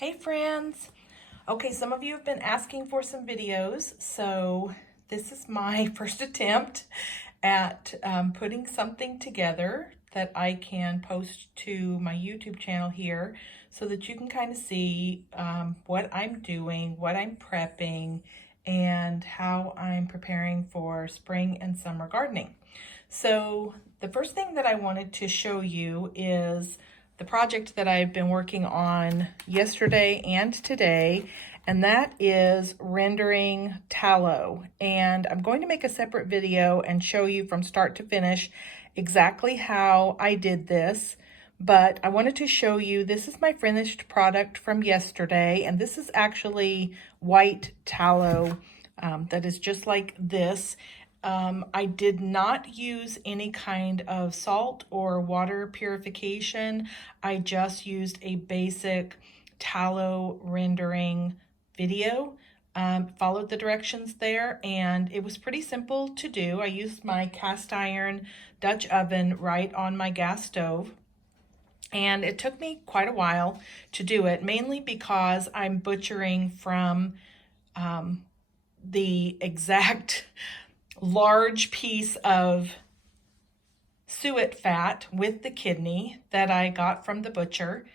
Hey friends! Okay, some of you have been asking for some videos, so this is my first attempt at putting something together that I can post to my YouTube channel here so that you can kind of see what I'm doing, what I'm prepping, and how I'm preparing for spring and summer gardening. So the first thing that I wanted to show you is the project that I've been working on yesterday and today, and that is rendering tallow. And I'm going to make a separate video and show you from start to finish exactly how I did this. But I wanted to show you, this is my finished product from yesterday, and this is actually white tallow that is just like this. I did not use any kind of salt or water purification. I just used a basic tallow rendering video. Followed the directions there, and it was pretty simple to do. I used my cast iron Dutch oven right on my gas stove. And it took me quite a while to do it, mainly because I'm butchering from the exact large piece of suet fat with the kidney that I got from the butcher,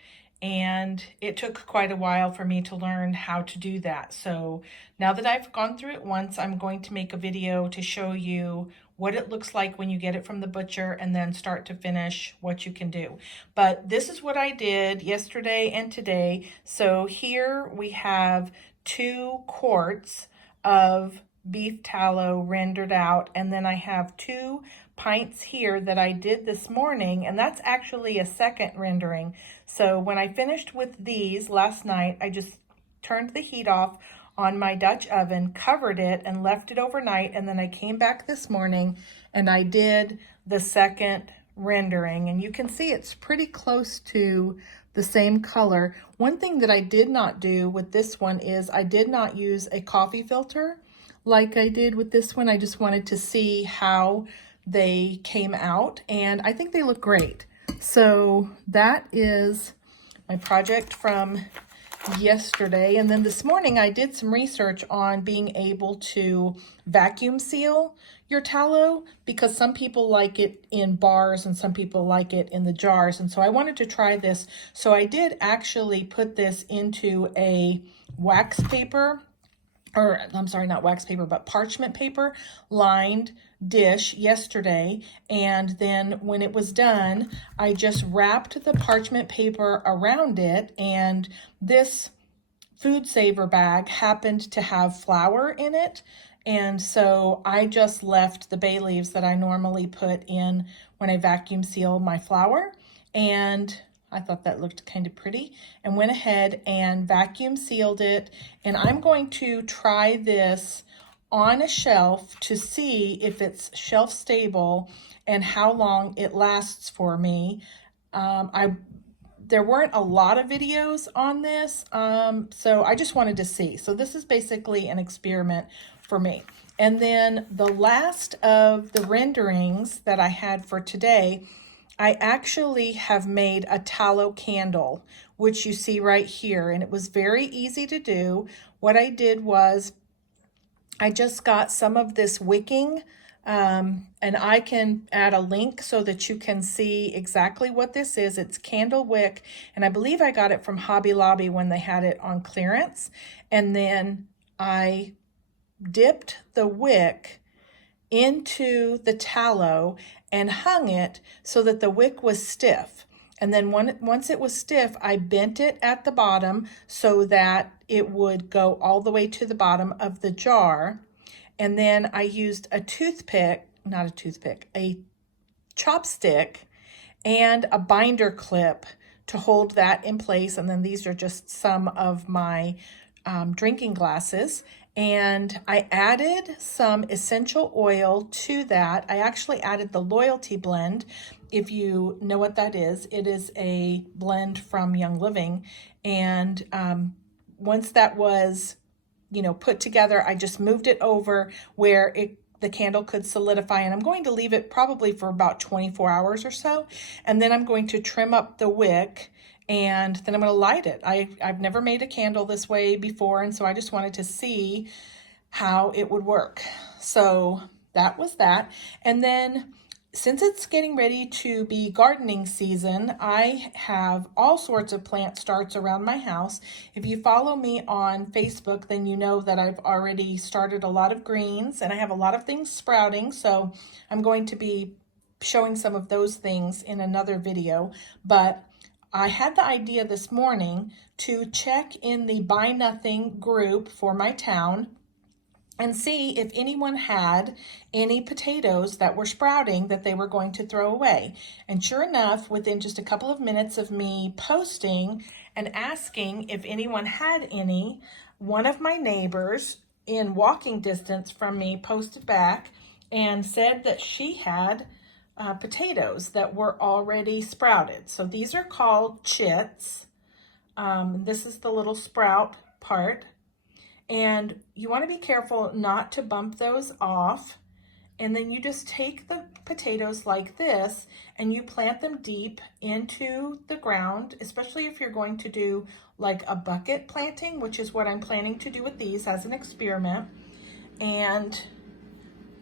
and it took quite a while for me to learn how to do that. So now that I've gone through it once, I'm going to make a video to show you what it looks like when you get it from the butcher and then start to finish what you can do. But this is what I did yesterday and today. So here we have 2 quarts of beef tallow rendered out, and then I have 2 pints here that I did this morning, and that's actually a second rendering. So when I finished with these last night, I just turned the heat off on my Dutch oven, covered it, and left it overnight, and then I came back this morning and I did the second rendering, and you can see it's pretty close to the same color. One thing that I did not do with this one is I did not use a coffee filter like I did with this one. I just wanted to see how they came out, and I think they look great. So that is my project from yesterday. And then this morning I did some research on being able to vacuum seal your tallow, because some people like it in bars and some people like it in the jars. And so I wanted to try this. So I did actually put this into a wax paper, or I'm sorry, not wax paper, but parchment paper lined dish yesterday. And then when it was done, I just wrapped the parchment paper around it, and this food saver bag happened to have flour in it. And so I just left the bay leaves that I normally put in when I vacuum seal my flour, and I thought that looked kind of pretty, and went ahead and vacuum sealed it. And I'm going to try this on a shelf to see if it's shelf stable and how long it lasts for me. There weren't a lot of videos on this, so I just wanted to see. So this is basically an experiment for me. And then the last of the renderings that I had for today, I actually have made a tallow candle, which you see right here, and it was very easy to do. What I did was I just got some of this wicking, and I can add a link so that you can see exactly what this is. It's candle wick, and I believe I got it from Hobby Lobby when they had it on clearance. And then I dipped the wick into the tallow and hung it so that the wick was stiff. And then once it was stiff, I bent it at the bottom so that it would go all the way to the bottom of the jar. And then I used a a chopstick and a binder clip to hold that in place. And then these are just some of my drinking glasses. And I added some essential oil to that. I actually added the Loyalty blend. If you know what that is, it is a blend from Young Living. And once that was, put together, I just moved it over where it the candle could solidify, and I'm going to leave it probably for about 24 hours or so, and then I'm going to trim up the wick, and then I'm going to light it. I've never made a candle this way before, and so I just wanted to see how it would work. So that was that. And then since it's getting ready to be gardening season, I have all sorts of plant starts around my house. If you follow me on Facebook, then you know that I've already started a lot of greens and I have a lot of things sprouting. So I'm going to be showing some of those things in another video. But I had the idea this morning to check in the Buy Nothing group for my town and see if anyone had any potatoes that were sprouting that they were going to throw away. And sure enough, within just a couple of minutes of me posting and asking if anyone had any, one of my neighbors in walking distance from me posted back and said that she had potatoes that were already sprouted. So these are called chits. This is the little sprout part. And you want to be careful not to bump those off. And then you just take the potatoes like this and you plant them deep into the ground, especially if you're going to do like a bucket planting, which is what I'm planning to do with these as an experiment. And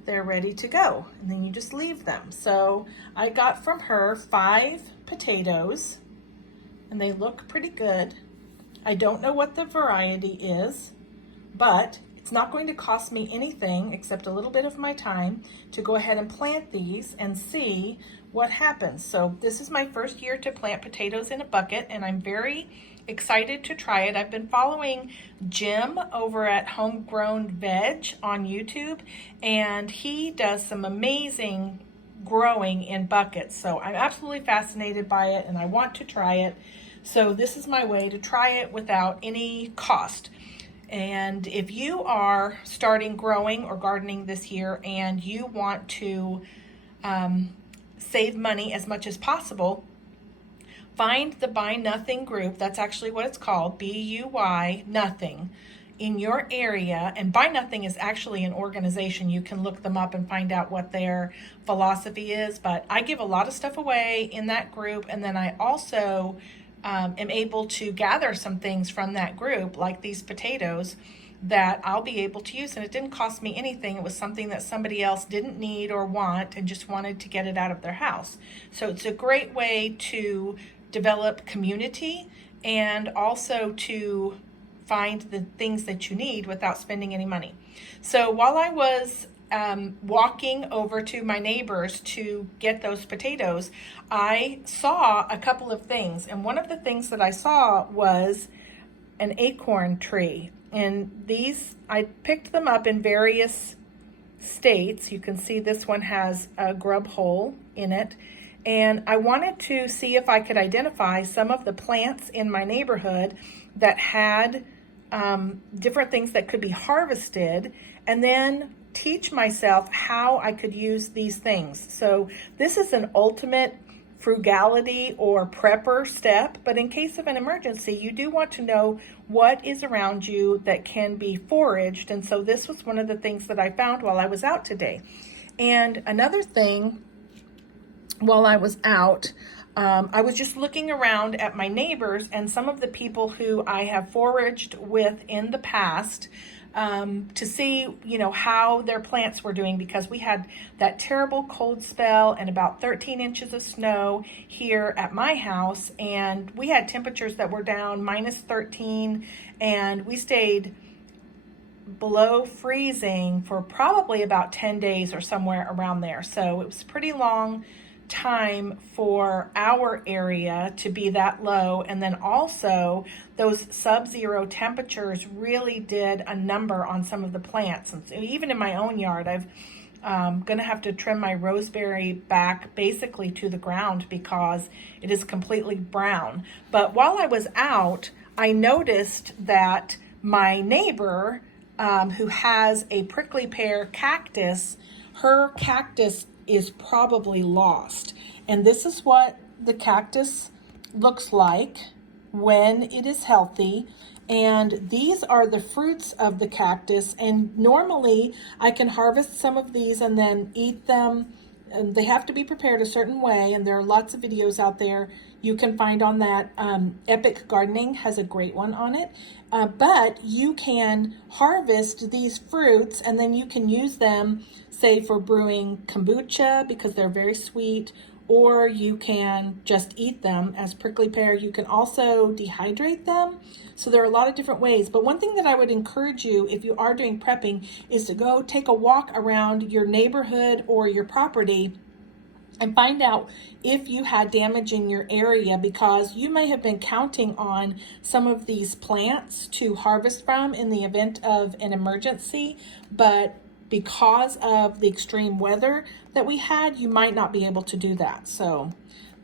they're ready to go. And then you just leave them. So I got from her 5 potatoes and they look pretty good. I don't know what the variety is, but it's not going to cost me anything except a little bit of my time to go ahead and plant these and see what happens. So this is my first year to plant potatoes in a bucket, and I'm very excited to try it. I've been following Jim over at Homegrown Veg on YouTube, and he does some amazing growing in buckets. So I'm absolutely fascinated by it, and I want to try it. So this is my way to try it without any cost. And if you are starting growing or gardening this year and you want to save money as much as possible, find the Buy Nothing group. That's actually what it's called, BUY Nothing, in your area. And Buy Nothing is actually an organization. You can look them up and find out what their philosophy is. But I give a lot of stuff away in that group, and then I also am able to gather some things from that group, like these potatoes, that I'll be able to use. And it didn't cost me anything. It was something that somebody else didn't need or want and just wanted to get it out of their house. So it's a great way to develop community and also to find the things that you need without spending any money. So while I was walking over to my neighbors to get those potatoes, I saw a couple of things. And one of the things that I saw was an acorn tree. And these, I picked them up in various states. You can see this one has a grub hole in it. And I wanted to see if I could identify some of the plants in my neighborhood that had different things that could be harvested, and then teach myself how I could use these things. So this is an ultimate frugality or prepper step, but in case of an emergency, you do want to know what is around you that can be foraged. And so this was one of the things that I found while I was out today. And another thing, while I was out, I was just looking around at my neighbors and some of the people who I have foraged with in the past, to see, how their plants were doing, because we had that terrible cold spell and about 13 inches of snow here at my house, and we had temperatures that were down minus 13, and we stayed below freezing for probably about 10 days or somewhere around there. So it was a pretty long time for our area to be that low. And then also those sub-zero temperatures really did a number on some of the plants. And so even in my own yard, I'm going to have to trim my rosemary back basically to the ground because it is completely brown. But while I was out, I noticed that my neighbor, who has a prickly pear cactus, her cactus is probably lost. And this is what the cactus looks like. when it is healthy. And these are the fruits of the cactus. And normally I can harvest some of these and then eat them. They have to be prepared a certain way, and there are lots of videos out there you can find on that. Epic Gardening has a great one on it. But you can harvest these fruits and then you can use them, say, for brewing kombucha because they're very sweet, or you can just eat them as prickly pear. You can also dehydrate them. So there are a lot of different ways. But one thing that I would encourage you, if you are doing prepping, is to go take a walk around your neighborhood or your property and find out if you had damage in your area, because you may have been counting on some of these plants to harvest from in the event of an emergency, but because of the extreme weather that we had, you might not be able to do that. So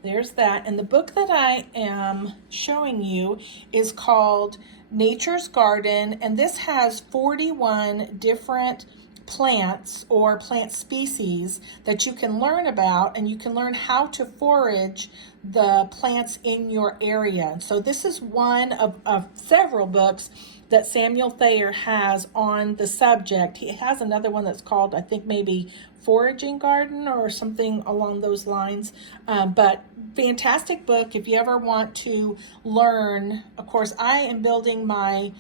there's that. And the book that I am showing you is called Nature's Garden, and this has 41 different plants or plant species that you can learn about, and you can learn how to forage the plants in your area. So this is one of several books that Samuel Thayer has on the subject. He has another one that's called, I think, maybe Foraging Garden or something along those lines. But fantastic book if you ever want to learn. Of course, I am building my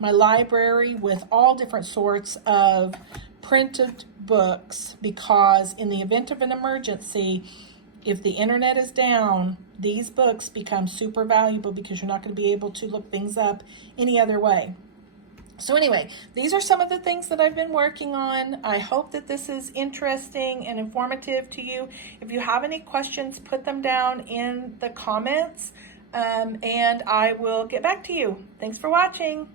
my library with all different sorts of printed books, because in the event of an emergency, if the internet is down, these books become super valuable because you're not going to be able to look things up any other way. So anyway, these are some of the things that I've been working on. I hope that this is interesting and informative to you. If you have any questions, put them down in the comments, and I will get back to you. Thanks for watching.